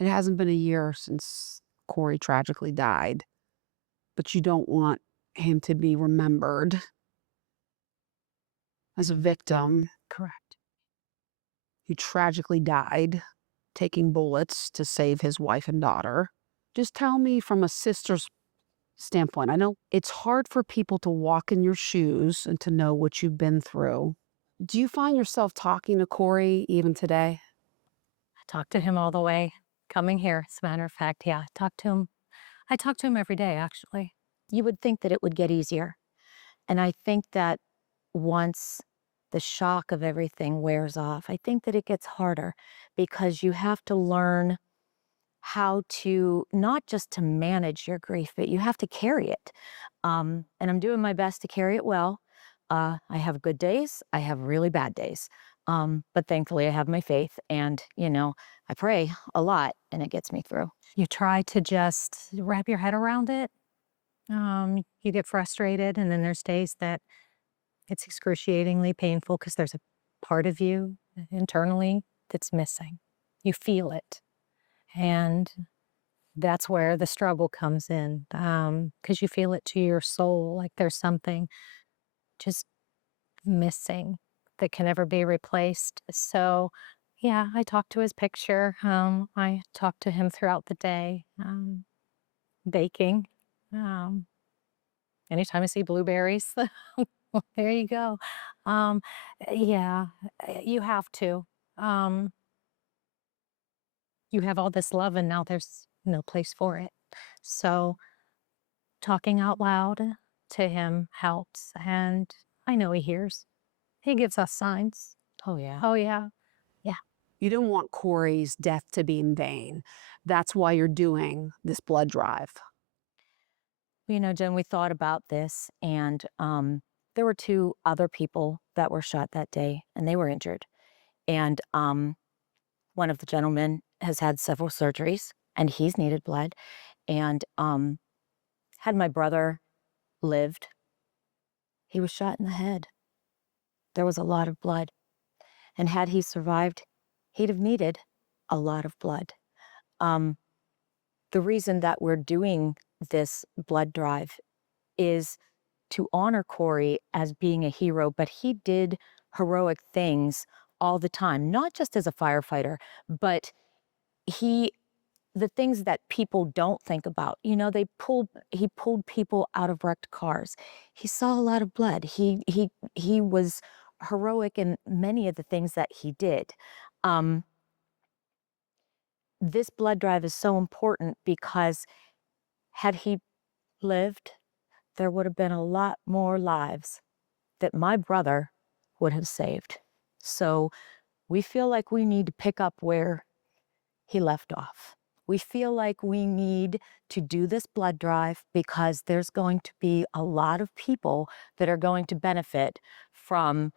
It hasn't been a year since Corey tragically died, but you don't want him to be remembered as a victim Correct. who tragically died taking bullets to save his wife and daughter. Just tell me from a sister's standpoint. I know it's hard for people to walk in your shoes and to know what you've been through. Do you find yourself talking to Corey even today? I talk to him all the way coming here, as a matter of fact. Yeah, I talk to him. I talk to him every day, actually. You would think that it would get easier. And I think that once the shock of everything wears off, I think that it gets harder because you have to learn how to not just to manage your grief, but you have to carry it. And I'm doing my best to carry it well. I have good days. I have really bad days. But thankfully, I have my faith, and I pray a lot, and it gets me through. You try to just wrap your head around it. You get frustrated, and then there's days that it's excruciatingly painful because there's a part of you internally that's missing. You feel it, and that's where the struggle comes in, because you feel it to your soul, like there's something just missing that can never be replaced. So, yeah, I talk to his picture. I talk to him throughout the day, baking. Um, Anytime I see blueberries, there you go. Um, yeah, you have to. Um, you have all this love, and now there's no place for it. So, talking out loud to him helps, and I know he hears. He gives us signs. Oh, yeah. Oh, yeah. Yeah. You don't want Corey's death to be in vain. That's why you're doing this blood drive. Jen, we thought about this, and there were two other people that were shot that day, and they were injured. And one of the gentlemen has had several surgeries, and he's needed blood. And had my brother lived, he was shot in the head. There was a lot of blood. And had he survived, he'd have needed a lot of blood. Um, the reason that we're doing this blood drive is to honor Corey as being a hero, but he did heroic things all the time, not just as a firefighter, but the things that people don't think about. He pulled people out of wrecked cars. He saw a lot of blood. He was heroic in many of the things that he did. Um, this blood drive is so important because had he lived, there would have been a lot more lives that my brother would have saved. So we feel like we need to pick up where he left off. We feel like we need to do this blood drive because there's going to be a lot of people that are going to benefit from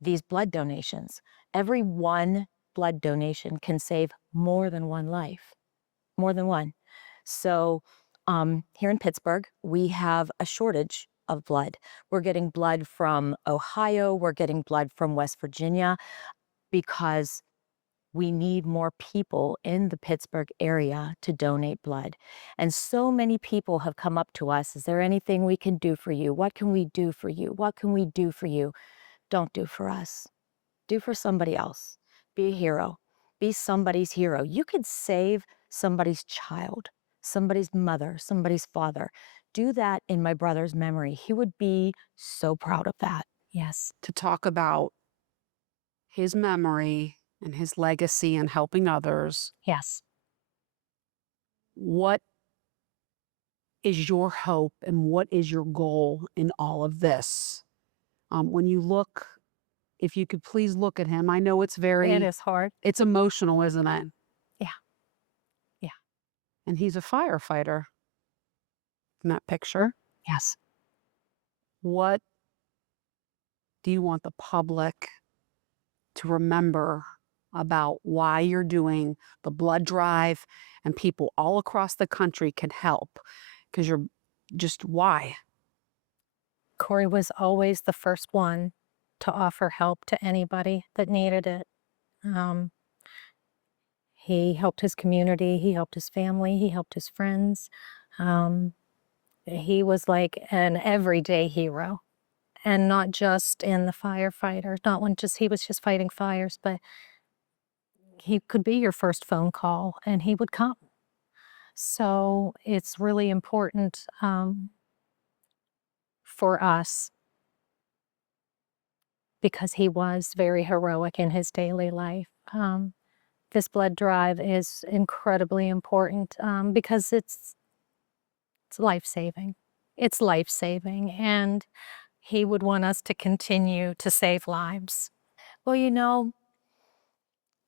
these blood donations. Every one blood donation can save more than one life, more than one. So here in Pittsburgh, we have a shortage of blood. We're getting blood from Ohio, we're getting blood from West Virginia because we need more people in the Pittsburgh area to donate blood. And so many people have come up to us, is there anything we can do for you? What can we do for you? What can we do for you? Don't do for us. Do for somebody else. Be a hero. Be somebody's hero. You could save somebody's child, somebody's mother, somebody's father. Do that in my brother's memory. He would be so proud of that. Yes. To talk about his memory and his legacy and helping others, Yes. what is your hope and what is your goal in all of this? When you look, if you could please look at him, I know It is hard. it's emotional, isn't it? Yeah. Yeah. And he's a firefighter in that picture. Yes. What do you want the public to remember about why you're doing the blood drive and people all across the country can help? Because you're just why? Corey was always the first one to offer help to anybody that needed it. Um, He helped his community, he helped his family, he helped his friends. Um, he was like an everyday hero, and not just in the firefighters, not when just he was just fighting fires, but he could be your first phone call and he would come. So it's really important for us because he was very heroic in his daily life. This blood drive is incredibly important because it's life saving. It's life saving, and he would want us to continue to save lives. Well,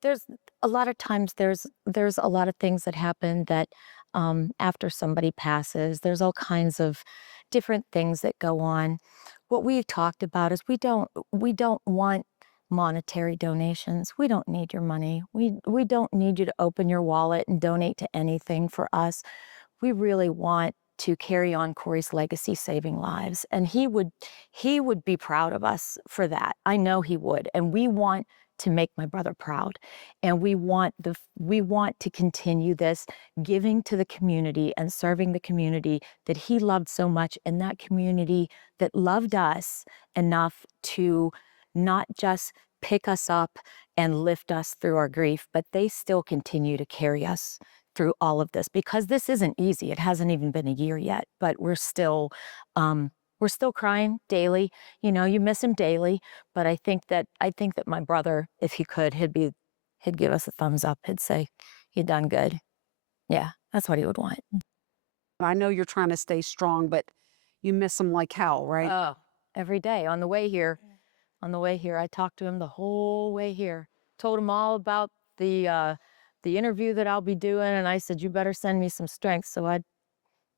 there's a lot of times there's a lot of things that happen that after somebody passes, there's all kinds of different things that go on. What we've talked about is we don't want monetary donations. We don't need your money. We don't need you to open your wallet and donate to anything for us. We really want to carry on Corey's legacy, saving lives, and he would be proud of us for that. I know he would, and we want to make my brother proud, and we want to continue this giving to the community and serving the community that he loved so much, and that community that loved us enough to not just pick us up and lift us through our grief, but they still continue to carry us through all of this because this isn't easy. It hasn't even been a year yet, but we're still crying daily. You miss him daily, but I think that my brother, if he could, he'd give us a thumbs up. He'd say, "You done good." Yeah, that's what he would want. I know you're trying to stay strong, but you miss him like hell, right? Oh, every day on the way here. On the way here, I talked to him the whole way here. Told him all about the interview that I'll be doing, and I said, "You better send me some strength so I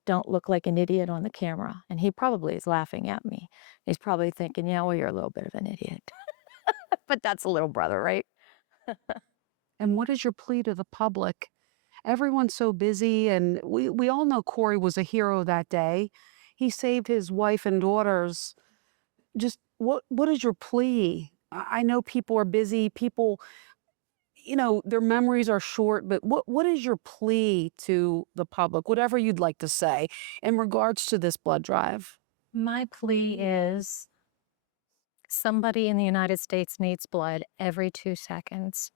don't look like an idiot on the camera." And he probably is laughing at me. He's probably thinking, "Yeah, well, you're a little bit of an idiot." But that's a little brother, right? And what is your plea to the public? Everyone's so busy, and we all know Corey was a hero that day. He saved his wife and daughters. Just what is your plea? I know people are busy. People, their memories are short, but what is your plea to the public? Whatever you'd like to say in regards to this blood drive. My plea is somebody in the United States needs blood every 2 seconds.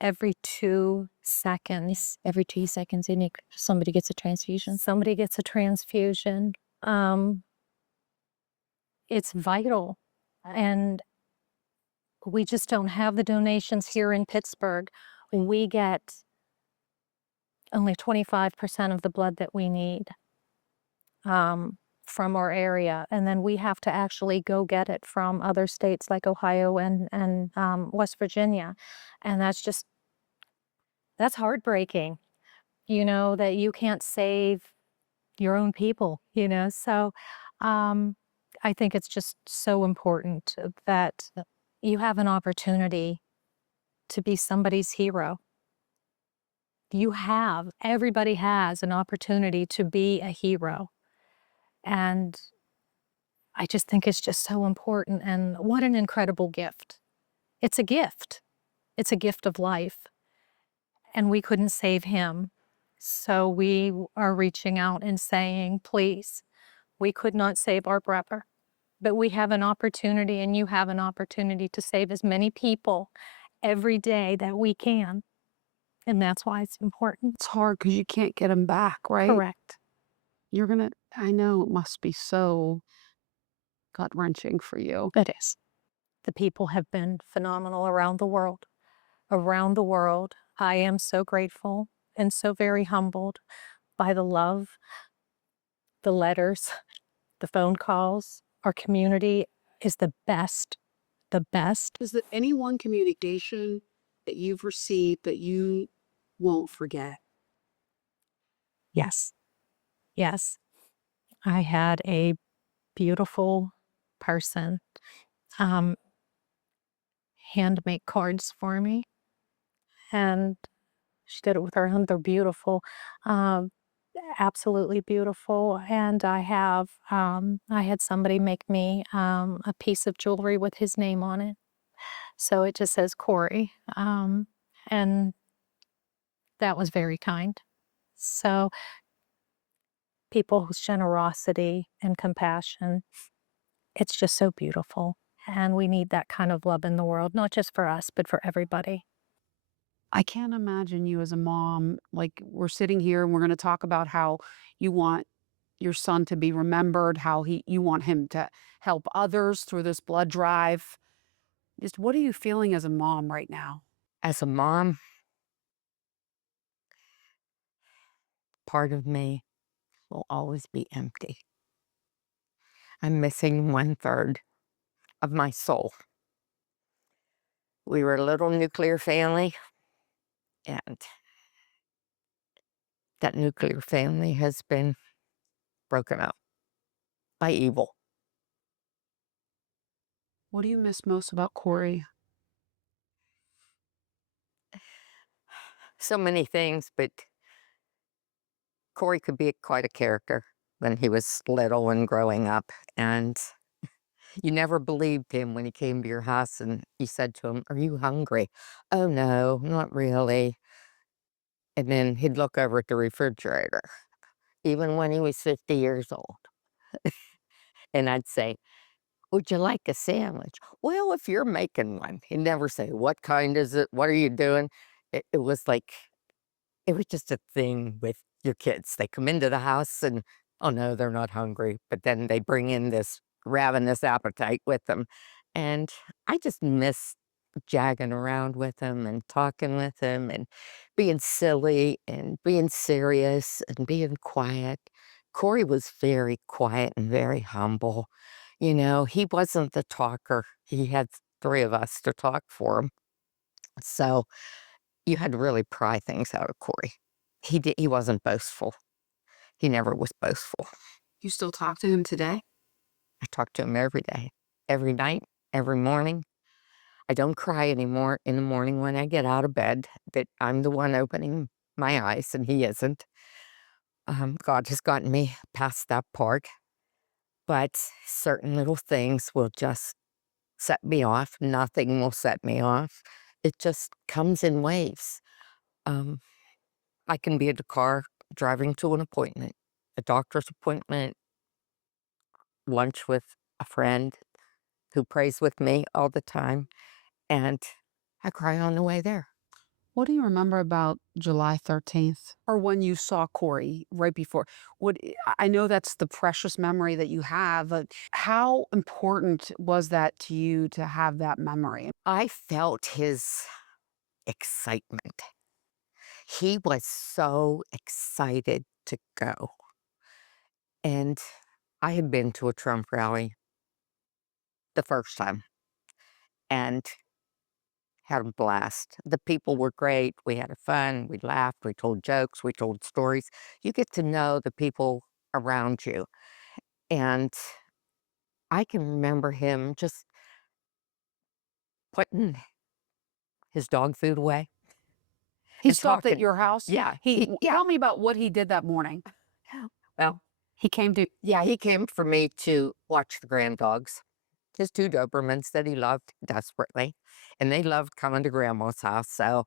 Every 2 seconds. Every 2 seconds, somebody gets a transfusion. Somebody gets a transfusion. Um, it's vital. And we just don't have the donations here in Pittsburgh. We get only 25% of the blood that we need from our area. And then we have to actually go get it from other states like Ohio and West Virginia. And that's heartbreaking, that you can't save your own people, So um, I think it's just so important that you have an opportunity to be somebody's hero. Everybody has an opportunity to be a hero. And I just think it's just so important. And what an incredible gift. It's a gift. It's a gift of life. And we couldn't save him. So we are reaching out and saying, please, we could not save our brother, but we have an opportunity, and you have an opportunity to save as many people every day that we can. And that's why it's important. It's hard because you can't get him back, right? Correct. I know it must be so gut wrenching for you. It is. The people have been phenomenal around the world. Around the world, I am so grateful and so very humbled by the love, the letters, the phone calls. Our community is the best, the best. Is there any one communication that you've received that you won't forget? Yes, yes. I had a beautiful person um, hand make cards for me, and she did it with her hand. They're beautiful, um, absolutely beautiful. And I had somebody make me a piece of jewelry with his name on it. So it just says Corey. And that was very kind. So, people whose generosity and compassion, it's just so beautiful. And we need that kind of love in the world, not just for us, but for everybody. I can't imagine you as a mom. Like, we're sitting here and we're going to talk about how you want your son to be remembered, how you want him to help others through this blood drive. Just what are you feeling as a mom right now? As a mom, part of me will always be empty. I'm missing one third of my soul. We were a little nuclear family, and that nuclear family has been broken up by evil. What do you miss most about Corey? So many things, but Corey could be quite a character when he was little and growing up. And you never believed him when he came to your house and you said to him, "Are you hungry?" "Oh, no, not really." And then he'd look over at the refrigerator, even when he was 50 years old. And I'd say, "Would you like a sandwich?" "Well, if you're making one." He'd never say, "What kind is it? What are you doing?" It was like, it was just a thing with your kids. They come into the house and, oh no, they're not hungry. But then they bring in this ravenous appetite with them. And I just miss jagging around with him and talking with him and being silly and being serious and being quiet. Corey was very quiet and very humble. He wasn't the talker. He had three of us to talk for him. So you had to really pry things out of Corey. He wasn't boastful. He never was boastful. You still talk to him today? I talk to him every day, every night, every morning. I don't cry anymore in the morning when I get out of bed, that I'm the one opening my eyes and he isn't. God has gotten me past that part, but certain little things will just set me off. Nothing will set me off. It just comes in waves. Um, I can be in the car driving to an appointment, a doctor's appointment, lunch with a friend who prays with me all the time, and I cry on the way there. What do you remember about July 13th or when you saw Corey right before? I know that's the precious memory that you have. How important was that to you to have that memory? I felt his excitement. He was so excited to go. And I had been to a Trump rally the first time and had a blast. The people were great. We had fun. We laughed. We told jokes. We told stories. You get to know the people around you. And I can remember him just putting his dog food away He and stopped at talking. your house. Yeah, yeah. Tell me about what he did that morning. Well, He came to yeah, he came for me to watch the grand dogs, his two Dobermans that he loved desperately. And they loved coming to Grandma's house. So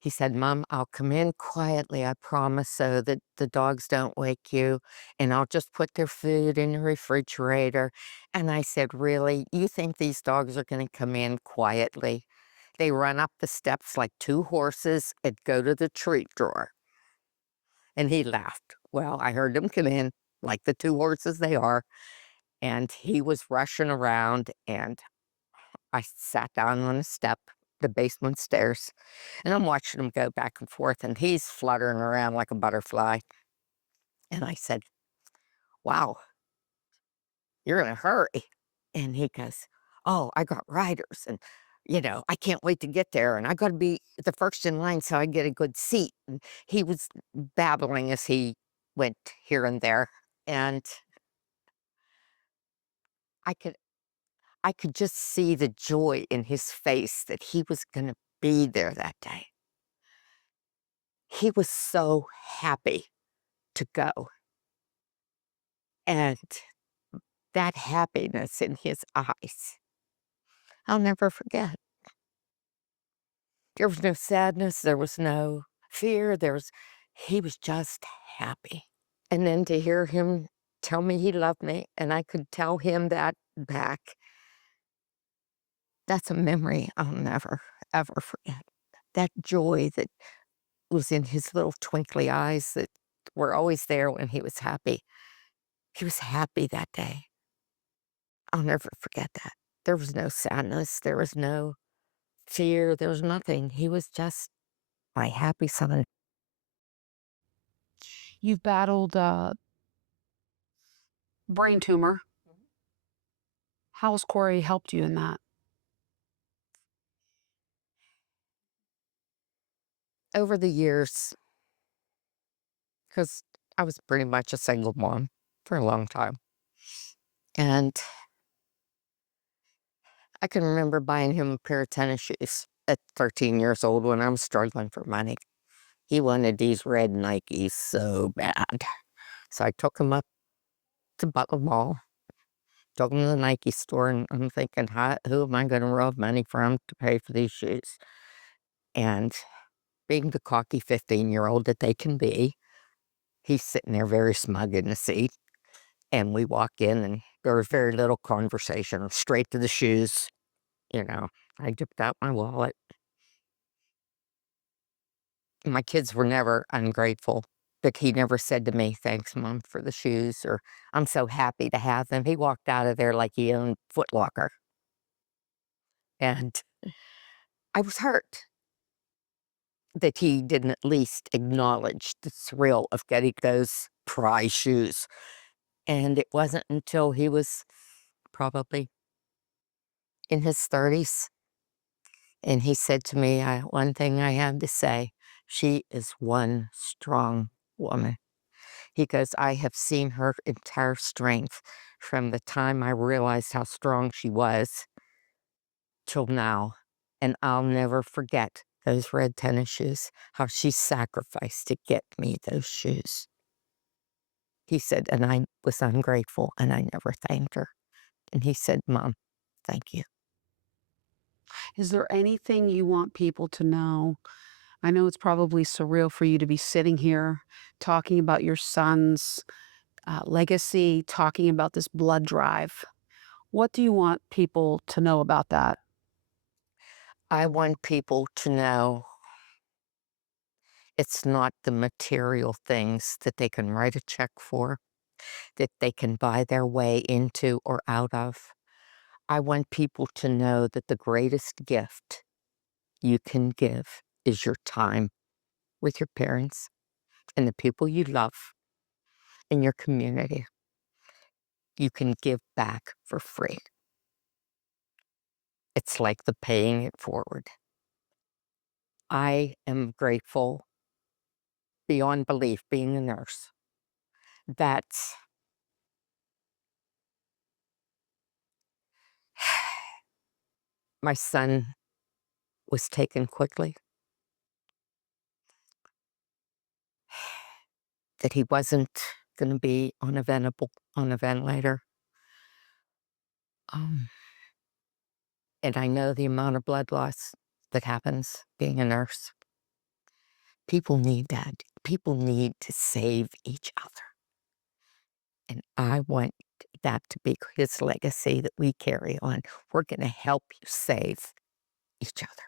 he said, "Mom, I'll come in quietly, I promise, so that the dogs don't wake you, and I'll just put their food in the refrigerator." And I said, "Really? You think these dogs are going to come in quietly? They run up the steps like two horses and go to the treat drawer." And he laughed. Well, I heard them come in like the two horses they are, and he was rushing around, and I sat down on the step, the basement stairs, and I'm watching him go back and forth, and he's fluttering around like a butterfly. And I said, "Wow, you're in a hurry." And he goes, "Oh, I got riders, and I can't wait to get there, and I got to be the first in line so I get a good seat." And he was babbling as he went here and there, and I could I could just see the joy in his face that he was going to be there that day. He was so happy to go. And that happiness in his eyes, I'll never forget. There was no sadness. There was no fear. He was just happy. And then to hear him tell me he loved me and I could tell him that back, that's a memory I'll never, ever forget. That joy that was in his little twinkly eyes that were always there when he was happy. He was happy that day. I'll never forget that. There was no sadness. There was no fear. There was nothing. He was just my happy son. You've battled a brain tumor. How has Corey helped you in that? Over the years, because I was pretty much a single mom for a long time. And I can remember buying him a pair of tennis shoes at 13 years old when I was struggling for money. He wanted these red Nikes so bad. So I took him up to Butler Mall, took him to the Nike store, and I'm thinking, who am I going to rob money from to pay for these shoes? And being the cocky 15-year-old that they can be, he's sitting there very smug in the seat. And we walk in, and there was very little conversation, straight to the shoes. You know, I dipped out my wallet. My kids were never ungrateful, but he never said to me, "Thanks, Mom, for the shoes," or "I'm so happy to have them." He walked out of there like he owned Foot Locker. And I was hurt that he didn't at least acknowledge the thrill of getting those prize shoes. And it wasn't until he was probably in his 30s and he said to me, one thing I have to say, she is one strong woman. He goes, I have seen her entire strength from the time I realized how strong she was till now. And I'll never forget those red tennis shoes, how she sacrificed to get me those shoes. He said, and I was ungrateful and I never thanked her. And he said, Mom, thank you. Is there anything you want people to know? I know it's probably surreal for you to be sitting here talking about your son's legacy, talking about this blood drive. What do you want people to know about that? I want people to know it's not the material things that they can write a check for, that they can buy their way into or out of. I want people to know that the greatest gift you can give is your time with your parents and the people you love in your community. You can give back for free. It's like the paying it forward. I am grateful beyond belief, being a nurse, that my son was taken quickly, that he wasn't going to be on a ventilator. Um, and I know the amount of blood loss that happens being a nurse. People need that. People need to save each other. And I want that to be his legacy that we carry on. We're going to help you save each other.